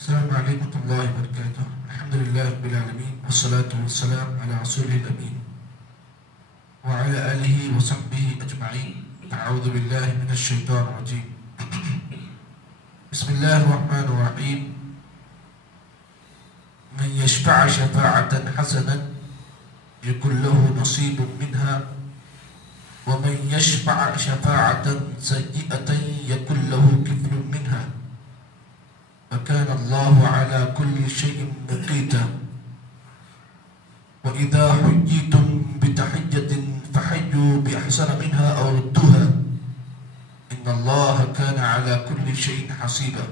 السلام عليكم ورحمة الله وبركاته. الحمد لله رب العالمين والصلاة والسلام على رسوله الأمين وعلى آله وصحبه أجمعين. أعوذ بالله من الشيطان الرجيم. بسم الله الرحمن الرحيم. من يشفع شفاعة حسنة يكن له نصيب منها ومن يشفع شفاعة سيئة يكن له كفل منها وكان الله على كل شيء مقيتا. وإذا حييتم بتحية فحيوا بأحسن منها أو ردوها إن الله كان على كل شيء حسيبا.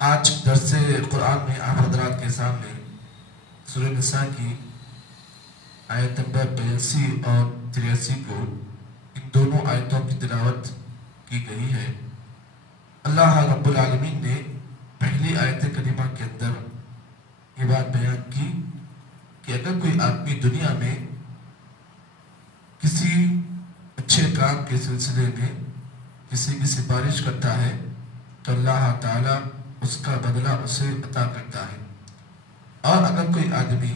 آج درس قرآن میں آپ حضرات کے سامنے سورہ نساء کی آیت نمبر 82 اور 83 کو ان دونوں آیتوں کی تلاوت کی گئی ہے. اللہ رب العالمین نے پہلی آیت کریمہ کے اندر یہ بات بیان کی کہ اگر کوئی آدمی دنیا میں کسی اچھے کام کے سلسلے میں کسی کی سفارش کرتا ہے تو اللہ تعالیٰ اس کا بدلہ اسے عطا کرتا ہے، اور اگر کوئی آدمی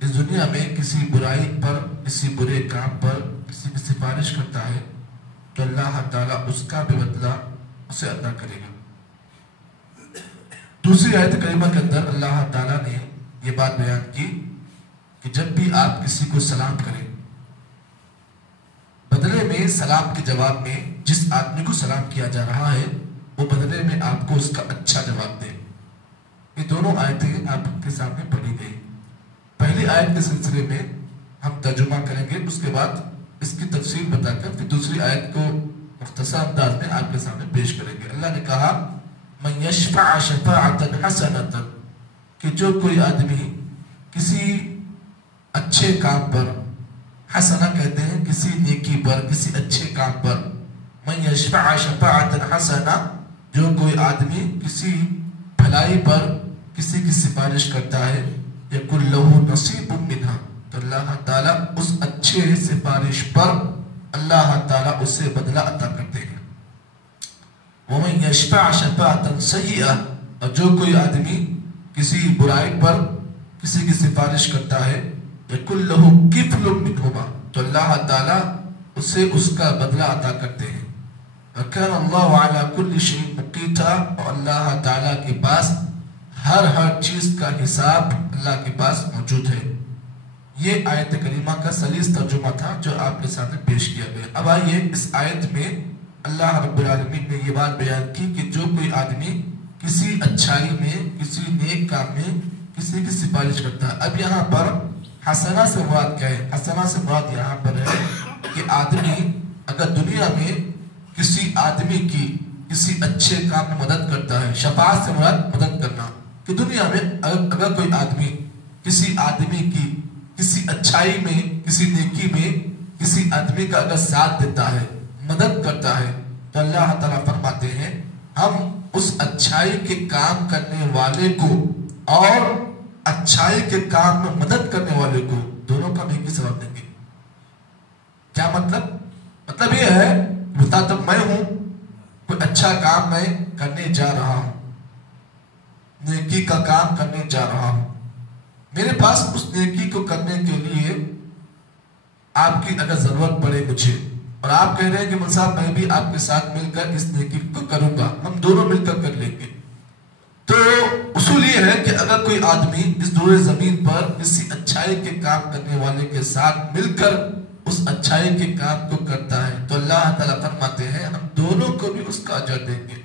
اس دنیا میں کسی برائی پر کسی برے کام پر کسی کی سفارش کرتا ہے تو اللہ تعالیٰ اس کا بھی بدلہ اسے عطا کرے گا. دوسری آیت کریمہ کے اندر اللہ تعالیٰ نے یہ بات بیان کی کہ جب بھی آپ کسی کو سلام کریں، بدلے میں سلام کے جواب میں جس آدمی کو سلام کیا جا رہا ہے وہ بدلے میں آپ کو اس کا اچھا جواب دے. یہ دونوں آیتیں آپ کے سامنے پڑھی گئی. پہلی آیت کے سلسلے میں ہم ترجمہ کریں گے، اس کے بعد اس کی تفصیل بتا کر پھر دوسری آیت کو مختصر انداز میں آپ کے سامنے پیش کریں گے. اللہ نے کہا من یشفع شفاعۃ حسنۃ، کہ جو کوئی آدمی کسی اچھے کام پر، حسنہ کہتے ہیں کسی نیکی پر، کسی اچھے کام پر، من یشفع شفاعۃ حسنہ، جو کوئی آدمی کسی بھلائی پر کسی کی سفارش کرتا ہے، یکن لہ نصیب منہا، تو اللہ تعالیٰ اس اچھے سفارش پر اللہ تعالیٰ اسے بدلہ عطا کرتے ہیں. وَمَنْ يَشْفَعْ شَفَاعَةً سَيِّئَةً، اور جو کوئی آدمی کسی برائی پر کسی کی سفارش کرتا ہے، يَكُنْ لَهُ كِفْلٌ مِّنْهُمَا، تو اللہ تعالیٰ اسے اس کا بدلہ عطا کرتے ہیں. وَكَانَ اللَّهُ عَلَى كُلِّ شَيْءٍ مُقِيتًا، اور اللہ تعالیٰ کے پاس ہر چیز کا حساب اللہ کے پاس موجود ہے. یہ آیت کریمہ کا سلیس ترجمہ تھا جو آپ کے سامنے پیش کیا گیا. اب آئیے اس آیت میں اللہ رب العالمین نے یہ بات بیان کی کہ جو کوئی آدمی کسی اچھائی میں کسی نیک کام میں کسی کی سفارش کرتا ہے. اب یہاں پر حسنہ سے مراد کیا ہے؟ حسنہ سے مراد یہاں پر ہے کہ آدمی اگر دنیا میں کسی آدمی کی کسی اچھے کام میں مدد کرتا ہے، شفاعت سے مراد مدد کرنا، کہ دنیا میں اگر کوئی آدمی کسی آدمی کی کسی اچھائی میں کسی نیکی میں کسی آدمی کا اگر ساتھ دیتا ہے، مدد کرتا ہے، تو اللہ تعالیٰ فرماتے ہیں ہم اس اچھائی کے کام کرنے والے کو اور اچھائی کے کام میں مدد کرنے والے کو دونوں کا نیکی ثواب دیں گے. کیا مطلب؟ مطلب یہ ہے بتا تب میں ہوں کوئی اچھا کام میں کرنے جا رہا ہوں، نیکی کا کام کرنے جا رہا ہوں، میرے پاس اس نیکی کو کرنے کے لیے آپ کی اگر ضرورت پڑے مجھے، اور آپ کہہ رہے ہیں کہ مول صاحب میں بھی آپ کے ساتھ مل کر اس نیکی کو کروں گا، ہم دونوں مل کر کر لیں گے. تو اصول یہ ہے کہ اگر کوئی آدمی اس دور زمین پر کسی اچھائی کے کام کرنے والے کے ساتھ مل کر اس اچھائی کے کام کو کرتا ہے تو اللہ تعالیٰ فرماتے ہیں ہم دونوں کو بھی اس کا اجر دیں گے.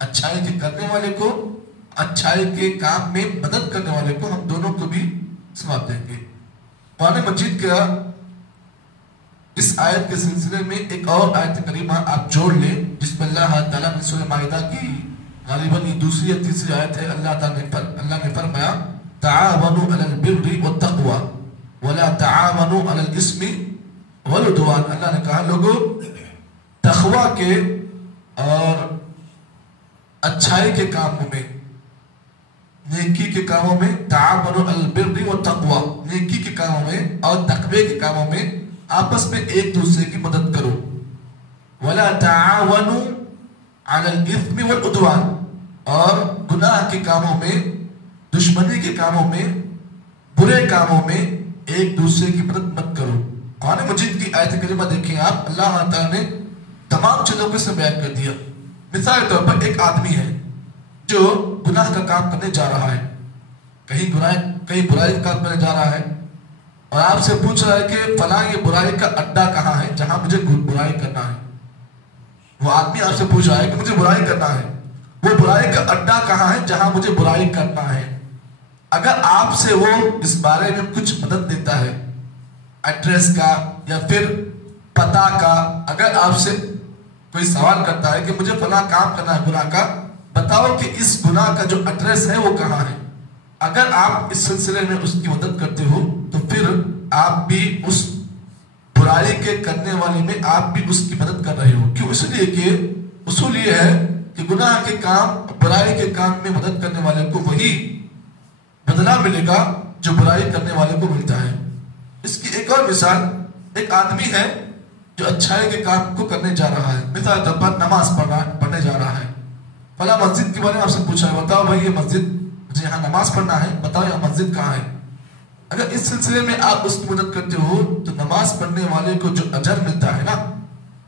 اچھائی کے کرنے والے کو، اچھائی کے کام میں مدد کرنے والے کو ہم دونوں کو بھی ثواب دیں گے. قرآن مجید کا اس آیت کے سلسلے میں ایک اور آیت کریمہ آپ جوڑ لیں جس میں اللہ تعالیٰ نے سورہ مائدہ کی غالباً یہ دوسری یا تیسری آیت ہے. اللہ نے فرمایا تعاونوا علی البر والتقوی ولا تعاونوا علی الاسم والعدوان. اللہ نے کہا لوگوں تقوی کے اور اچھائی کے کاموں میں، نیکی کے کاموں میں، تعاونوا علی البر والتقوی، نیکی کے کاموں میں اور تقوی کے کاموں میں آپس میں ایک دوسرے کی مدد کرو. وَلَا تَعَاوَنُوا علی الاثم والعدوان، اور گناہ کے کاموں میں، دشمنی کے کاموں میں، برے کاموں میں ایک دوسرے کی مدد مت کرو۔ قرآن مجید کی آیت کریمہ دیکھیں آپ، اللہ تعالیٰ نے تمام چیزوں کو اس میں بیان کر دیا۔ مثال کے طور پر ایک آدمی ہے جو گناہ کا کام کرنے جا رہا ہے، کہیں برائی کا کام کرنے جا رہا ہے، اور آپ سے پوچھ رہا ہے کہ فلاں یہ برائی کا اڈا کہاں ہے جہاں مجھے برائی کرنا ہے۔ وہ آدمی آپ سے پوچھ رہا ہے کہ مجھے برائی کرنا ہے، وہ برائی کا اڈا کہاں ہے جہاں مجھے برائی کرنا ہے۔ اگر آپ سے وہ اس بارے میں کچھ مدد دیتا ہے، ایڈریس کا یا پھر پتہ کا، اگر آپ سے کوئی سوال کرتا ہے کہ مجھے فلاں کام کرنا ہے گناہ کا، بتاؤ کہ اس گناہ کا جو ایڈریس ہے وہ کہاں ہے، اگر آپ اس سلسلے میں اس کی مدد کرتے ہو تو پھر آپ بھی اس برائی کے کرنے والے میں آپ بھی اس کی مدد کر رہے ہو۔ کیوں؟ اس لیے کہ اصول یہ ہے کہ گناہ کے کام، برائی کے کام میں مدد کرنے والے کو وہی بدلہ ملے گا جو برائی کرنے والے کو ملتا ہے۔ اس کی ایک اور مثال، ایک آدمی ہے جو اچھائی کے کام کو کرنے جا رہا ہے، مثال طور پر نماز پڑھنے جا رہا ہے، فلاں مسجد کے بارے میں آپ سے پوچھا ہے، بتاؤ بھائی یہ مسجد، مجھے یہاں نماز پڑھنا ہے، بتاؤ یہ مسجد کہاں ہے۔ اگر اس سلسلے میں آپ اس کی مدد کرتے ہو تو نماز پڑھنے والے کو جو اجر ملتا ہے نا،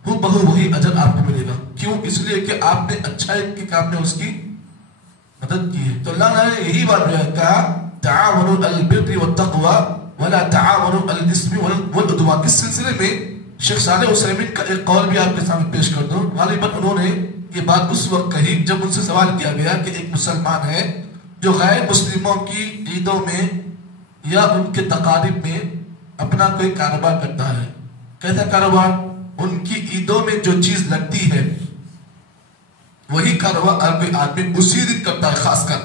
وہ وہی اجر آپ کو ملے گا۔ کیوں؟ اس لیے کہ آپ نے اچھائی کے کام میں اس کی مدد کی ہے۔ تو اللہ نے یہی بات کہا، تعاونوا علی البر والتقوی ولا تعاونوا علی الاثم والعدوان۔ اس سلسلے میں شیخ صالح عثیمین کا ایک قول بھی آپ کے سامنے پیش کر دوں۔ غالباً انہوں نے یہ بات اس وقت کہی جب ان سے سوال کیا گیا کہ ایک مسلمان ہے جو غیر مسلموں کی عیدوں میں یا ان کے تقاریب میں اپنا کوئی کاروبار کرتا ہے۔ کیسا کاروبار؟ ان کی عیدوں میں جو چیز لگتی ہے وہی کاروبار اگر کوئی آدمی اسی دن کرتا ہے، خاص کر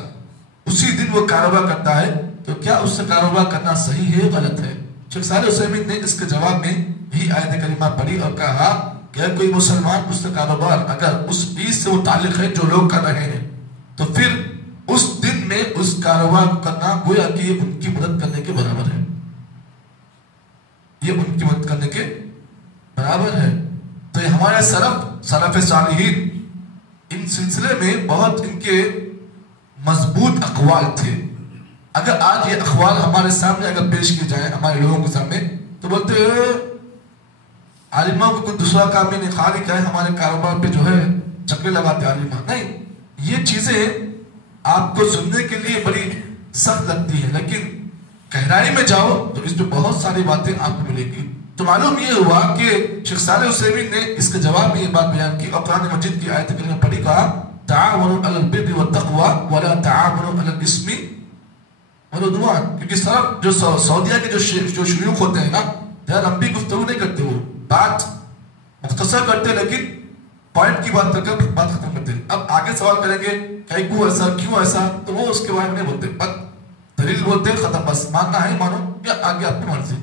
اسی دن وہ کاروبار کرتا ہے، تو کیا اس سے کاروبار کرنا صحیح ہے غلط ہے؟ شیخ صالح عثیمین نے اس کے جواب میں یہی آیت کریمہ پڑھی اور کہا کہ اگر کوئی مسلمان اس کا کاروبار اگر اس عید سے متعلق ہے جو لوگ کر رہے ہیں، تو پھر اس دن میں اس کاروبار کو کرنا گویا کہ یہ ان کی مدد کرنے کے برابر ہے، یہ ان کی مدد کرنے کے برابر ہے۔ تو یہ ہمارے سلف صالحین ان سلسلے میں بہت ان کے مضبوط اقوال تھے۔ اگر آج یہ اقوال ہمارے سامنے اگر پیش کیے جائیں ہمارے لوگوں کے سامنے، تو بولتے ہیں عالموں کو کوئی دوسرا کام ہی نہیں، خالی کیا ہے ہمارے کاروبار پہ جو ہے چکرے لگاتے عالمہ۔ نہیں، یہ چیزیں آپ کو سننے کے لیے بڑی سخت لگتی ہے، لیکن گہرائی میں جاؤ تو اس میں بہت ساری باتیں آپ کو ملے گی۔ تو معلوم یہ ہوا کہ شیخ صالح عثیمین نے اس کے جواب میں یہ بات بیان کی اور قرآن مجید کی آیت کریمہ پڑھی، کہا تعاونوا علی البر والتقوی ولا تعاونوا علی الاثم والعدوان۔ کیونکہ سب جو سعودیہ کے جو شیوخ ہوتے ہیں نا، ذرا لمبی گفتگو نہیں کرتے، وہ بات مختصر کرتے لیکن پوائنٹ کی بات کر کر بات ختم کرتے۔ اب آگے سوال کریں گے کہ کیوں ایسا، کیوں ایسا، تو وہ اس کے بارے میں نہیں بولتے، بس دلیل بولتے ختم، بس ماننا ہے مانو یا آگے آپ کی مرضی۔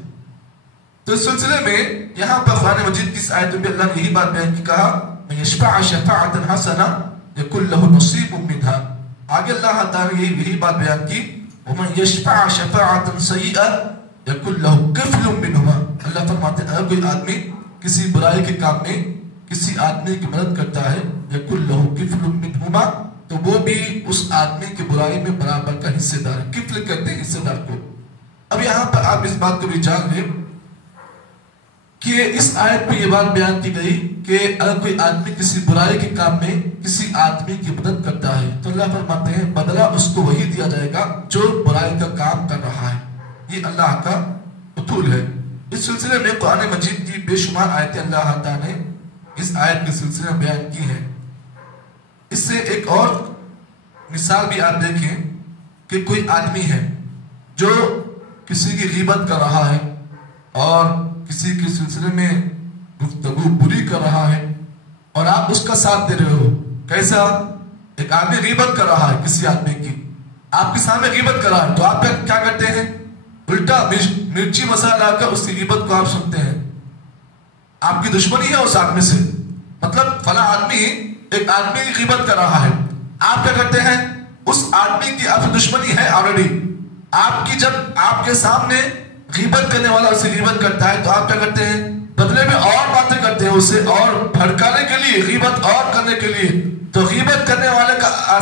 تو اس سلسلے میں یہاں پر قرآن مجید کی اس آیت میں اللہ نے یہی بات بیان کی، کہا من یشفع شفاعۃ حسنہ یکن لہ نصیب منہا۔ آگے اللہ تعالیٰ نے یہی بات بیان کی، ومن یشفع شفاعۃ سیئۃ یکن لہ کفل منہما۔ اللہ فرماتے ہیں اگر کوئی آدمی کسی برائی کے کام میں کسی آدمی کی مدد کرتا ہے، یکن لہ کفل منہما، تو وہ بھی اس آدمی کی برائی میں برابر کا حصے دار ہے۔ کفل کہتے ہیں حصے دار کو۔ اب یہاں پر آپ اس بات کو بھی جان لیں کہ اس آیت میں یہ بات بیان کی گئی کہ اگر کوئی آدمی کسی برائی کے کام میں کسی آدمی کی مدد کرتا ہے تو اللہ فرماتے ہیں بدلہ اس کو وہی دیا جائے گا جو برائی کا کام کر رہا ہے۔ یہ اللہ کا اصول ہے۔ اس سلسلے میں قرآن مجید کی بے شمار آیتیں اللہ تعالیٰ نے اس آیت کے سلسلے میں بیان کی ہیں۔ اس سے ایک اور مثال بھی آپ دیکھیں کہ کوئی آدمی ہے جو کسی کی غیبت کر رہا ہے اور کسی کے سلسلے میں گفتگو بری کر رہا ہے اور آپ اس کا ساتھ دے رہے ہو۔ کیسا؟ ایک آدمی غیبت کر رہا ہے کسی آدمی کی، آپ کے سامنے غیبت کر رہا ہے، تو آپ کیا کرتے ہیں؟ الٹا مرچی مسالہ لا کر اس کی غیبت کو آپ سنتے ہیں۔ آپ کی دشمنی ہے اس آدمی سے، مطلب فلاں آدمی ایک آدمی کی غیبت کر رہا ہے، آپ کیا کرتے ہیں؟ اس آدمی کی آپ سے دشمنی ہے آلریڈی، آپ کی جب آپ کے سامنے غیبت کرنے والا اسے غیبت کرتا ہے تو آپ کیا کرتے ہیں؟ بدلے میں اور باتیں کرتے ہیں اسے اور بھڑکانے کے لیے، غیبت اور کرنے کے لیے،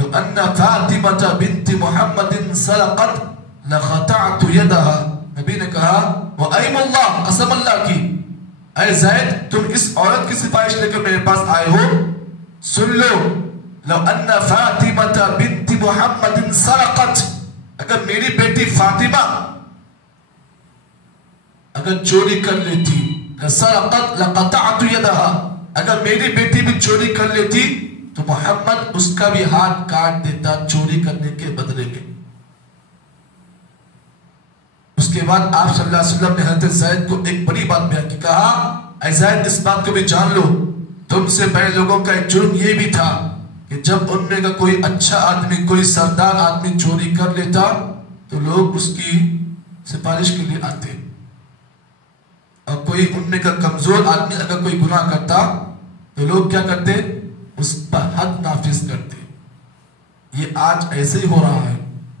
لو ان فاطمہ بنت محمد سرقت لقطعت يدها، نبی نے کہا وَأَيْمُ اللَّهِ، قسم اللہ کی، اے زید تم اس عورت کی سفارش لے کر میرے پاس آئے ہو، سن لو، لو ان فاطمہ بنت محمد سرقت، اگر میری بیٹی فاطمہ اگر چوری کر لیتی، سرقت لقطعت يدها، اگر میری بیٹی بھی چوری کر لیتی تو محمد اس کا بھی ہاتھ کاٹ دیتا چوری کرنے کے بدلے میں۔ اس کے بعد آپ صلی اللہ علیہ وسلم نے حضرت زید کو ایک بڑی بات بیان کی، کہا اے زید اس بات کو بھی جان لو، تم سے پہلے لوگوں کا ایک جرم یہ بھی تھا کہ جب ان میں کا کوئی اچھا آدمی، کوئی سردار آدمی چوری کر لیتا تو لوگ اس کی سفارش کے لیے آتے، اور کوئی ان میں کا کمزور آدمی اگر کوئی گناہ کرتا تو لوگ کیا کرتے، اس پر حد نافذ کرتے۔ یہ آج ایسے ہی ہو رہا ہے،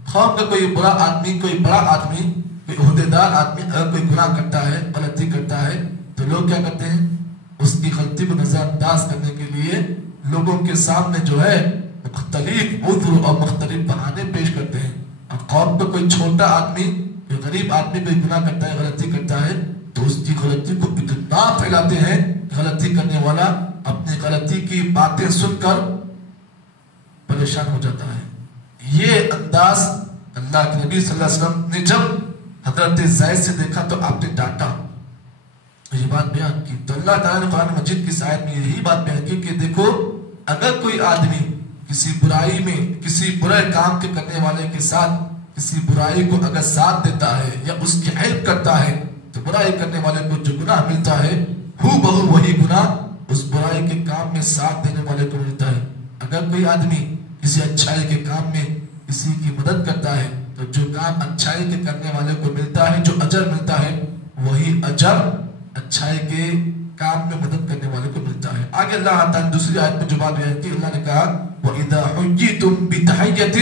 خواب کا کوئی برا آدمی، کوئی بڑا آدمی، کوئی عہدیدار آدمی اگر کوئی گناہ کرتا ہے، غلطی کرتا ہے تو لوگ کیا کرتے ہیں، اس کی غلطی کو نظر انداز کرنے کے لیے لوگوں کے سامنے جو ہے مختلف عذر اور مختلف بہانے پیش کرتے ہیں۔ اور قوم کا کوئی چھوٹا آدمی، کوئی غریب آدمی کوئی گناہ کرتا ہے، غلطی کرتا ہے تو اس کی غلطی کو اتنا پھیلاتے ہیں، غلطی کرنے والا اپنی غلطی کی باتیں سن کر پریشان ہو جاتا ہے۔ یہ انداز اللہ کے نبی صلی اللہ علیہ وسلم نے جب حضرت زید سے دیکھا تو آپ نے ڈانٹا، یہ بات بیان کی۔ تو اللہ تعالیٰ نے قرآن مجید کی آیت میں یہی بات بیان کی کہ دیکھو اگر کوئی آدمی کسی برائی میں، کسی برے کام کے کرنے والے کے ساتھ کسی برائی کو اگر ساتھ دیتا ہے یا اس کی ہیلپ کرتا ہے تو برائی کرنے والے کو جو گناہ ملتا ہے ہو بہو وہی گناہ اس برائی کے کام میں ساتھ دینے والے کو ملتا ہے۔ اگر کوئی آدمی کسی اچھائی کے کام میں کسی کی مدد کرتا ہے تو جو کام اچھائی کے کرنے والے کو ملتا ہے، جو اجر ملتا ہے، وہی اجر اچھائی کے کام میں مدد کرنے والے کو ملتا ہے۔ آگے اللہ تعالیٰ دوسری آیت میں جو بات بیان کی، اللہ نے کہا وَإِذَا حُيِّيتُم بِتَحِيَّةٍ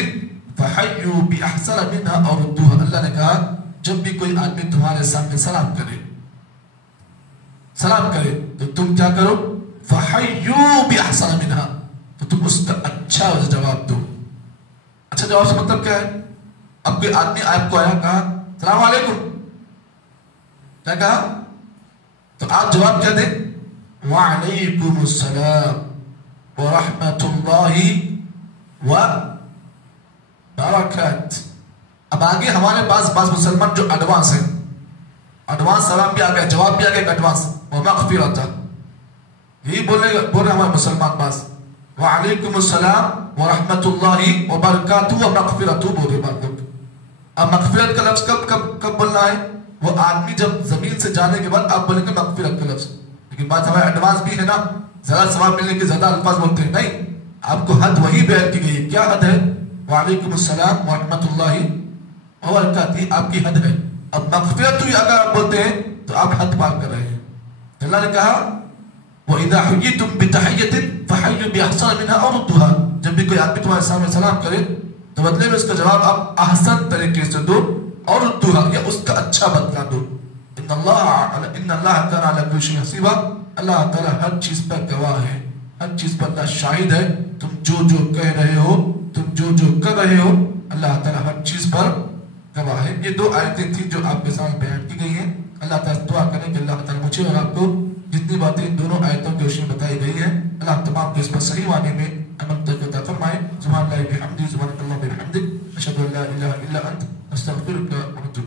فَحَيُّوا بِأَحْسَنَ مِنْهَا أَوْ رُدُّوهَا، اللہ نے کہا جب بھی کوئی آدمی تمہارے سامنے سلام کرے تو تم کیا کرو، فَحَيُّوا بِأَحْسَنَ مِنْهَا، تو تم اس کا اچھا جواب دو۔ اچھا جواب سے مطلب کیا ہے؟ اب کوئی آدمی آپ کو آیا، کہا السلام علیکم، کیا کہا تو آپ جواب کیا دیں، وعلیکم السلام ورحمۃ اللہ وبرکاتہ۔ اب آگے ہمارے پاس بعض مسلمان جو ایڈوانس ہیں، ایڈوانس سلام بھی آ گیا، جواب بھی آ گیا ایڈوانس، ومغفرۃ، یہی بول رہے ہمارے مسلمان پاس وعلیکم السلام ورحمۃ اللہ وبرکاتہ ومغفرۃ بول رہے بات لوگ۔ اب مغفرت کا لفظ کب بولنا ہے؟ وہ آدمی جب زمین سے جانے کے بعد آپ بولیں گے مغفرت کا لفظ، لیکن بات ہمارے ایڈوانس بھی ہے نا، زیادہ ثواب ملنے کے زیادہ الفاظ بولتے ہیں، نہیں، آپ کو حد وہی بیان کی گئی ہے۔ کیا حد ہے؟ وعلیکم السلام ورحمۃ اللہ وبرکاتہ، آپ کی حد ہے۔ اب مغفرت اگر آپ بولتے ہیں تو آپ حد پار کر رہے ہیں۔ اللہ نے کہا وَإِذَا حُيِّيتُم بِتَحِيَّةٍ فَحَيُّوا بِأَحْسَنَ مِنْهَا أَوْ رُدُّوهَا، جب بھی کوئی آدمی تمہارے سامنے سلام کرے تو بدلے میں اس کا جواب آپ احسن طریقے سے دو، اور رُدُّوهَا یا اس کا اچھا بدلہ دو۔ ان اللہ کان علی کل شیء حسیبا، اللہ تعالیٰ ہر چیز پر گواہ ہے، ہر چیز پر اللہ شاہد ہے۔ تم جو کہہ رہے ہو، تم جو کر رہے ہو، اللہ تعالیٰ ہر چیز پر گواہ ہے۔ یہ دو آیتیں تھیں جو آپ کے سامنے بیان کی گئی ہیں۔ اللہ تعالیٰ دعا کریں کہ اللہ تعالیٰ مجھے اور آپ کو جتنی باتیں دونوں آیتوں کے روشنی میں بتائی گئی ہیں، اللہ تمام کو اس پر صحیح معنی میں عمل توفیق عطا فرمائے۔ سبحان اللہ وبحمدہ، سبحانک اللہم وبحمدک، اشہد ان لا الہ الا انت، استغفرک و اتوب